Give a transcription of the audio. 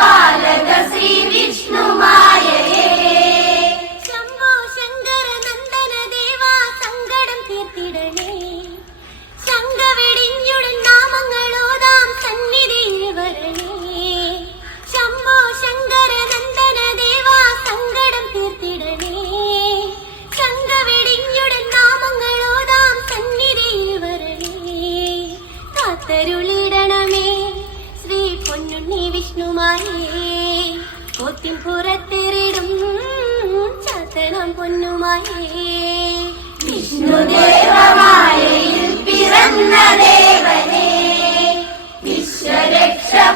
പാലക ശ്രീ വിഷ്ണുമായയേ. ശംഭോ ശങ്കര നന്ദന ദേവാ സങ്കടം തീർത്തിടണേ. ശങ്ക വെടിഞ്ഞുടൻ നാമങ്ങളോതാം സന്നിധിയിൽ വരണേ. ശംഭോ ശങ്കര നന്ദന ദേവാ സങ്കടം തീർത്തിടണേ. ശങ്ക വെടിഞ്ഞുടൻ നാമങ്ങളോതാം സന്നിധിയിൽ വരണേ. കാത്തരുളിടണമേ ശ്രീ പൊന്നുണ്ണി വിഷ്ണുമായേ. പോത്തിൻ പുറത്തെറിടും ചാത്തനം പൊന്നുമായേ. വിഷ്ണുദേവമായയിൽ പിറന്ന ദേവനേ, വിശ്വരക്ഷപാലക